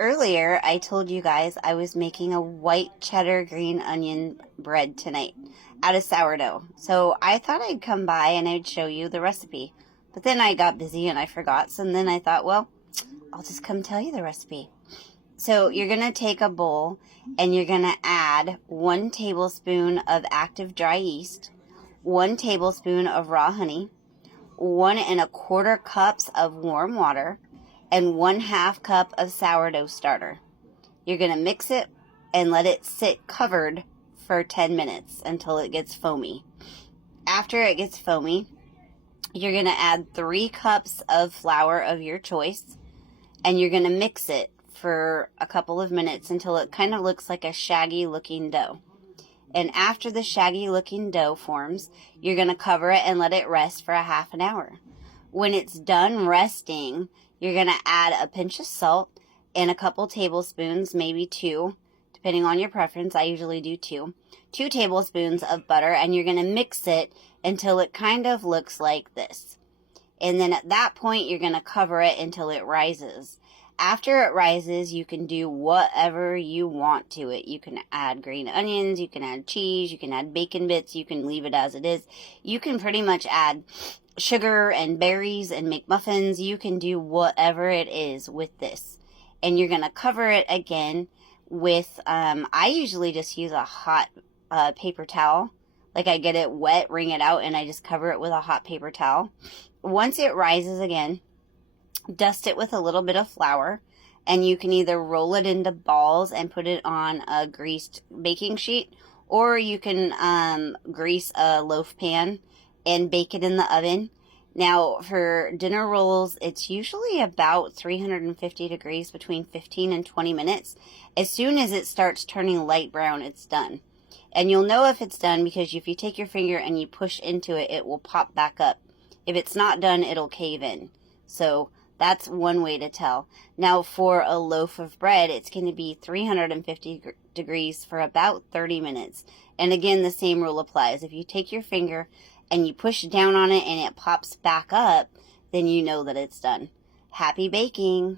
Earlier, I told you guys I was making a white cheddar green onion bread tonight out of sourdough. So I thought I'd come by and I'd show you the recipe. But then I got busy and I forgot. So then I thought, well, I'll just come tell you the recipe. So you're going to take a bowl and you're going to add 1 tablespoon of active dry yeast, 1 tablespoon of raw honey, 1¼ cups of warm water, and 1/2 cup of sourdough starter. You're going to mix it and let it sit covered for 10 minutes until it gets foamy. After it gets foamy, you're going to add 3 cups of flour of your choice, and you're going to mix it for a couple of minutes until it kind of looks like a shaggy looking dough. And after the shaggy looking dough forms, you're going to cover it and let it rest for a half an hour. When it's done resting, you're going to add a pinch of salt and a couple tablespoons, maybe 2, depending on your preference. I usually do 2 tablespoons of butter, and you're going to mix it until it kind of looks like this. And then at that point, you're going to cover it until it rises. After it rises, you can do whatever you want to it. You can add green onions, you can add cheese, you can add bacon bits, you can leave it as it is. You can pretty much add sugar and berries and make muffins. You can do whatever it is with this. And you're going to cover it again with, I usually just use a hot paper towel. Like I get it wet, wring it out, and I just cover it with a hot paper towel. Once it rises again, dust it with a little bit of flour, and you can either roll it into balls and put it on a greased baking sheet, or you can grease a loaf pan and bake it in the oven. Now, for dinner rolls, it's usually about 350 degrees, between 15 and 20 minutes. As soon as it starts turning light brown, it's done. And you'll know if it's done because if you take your finger and you push into it, it will pop back up. If it's not done, it'll cave in. So that's one way to tell. Now, for a loaf of bread, it's going to be 350 degrees for about 30 minutes. And again, the same rule applies. If you take your finger and you push down on it and it pops back up, then you know that it's done. Happy baking!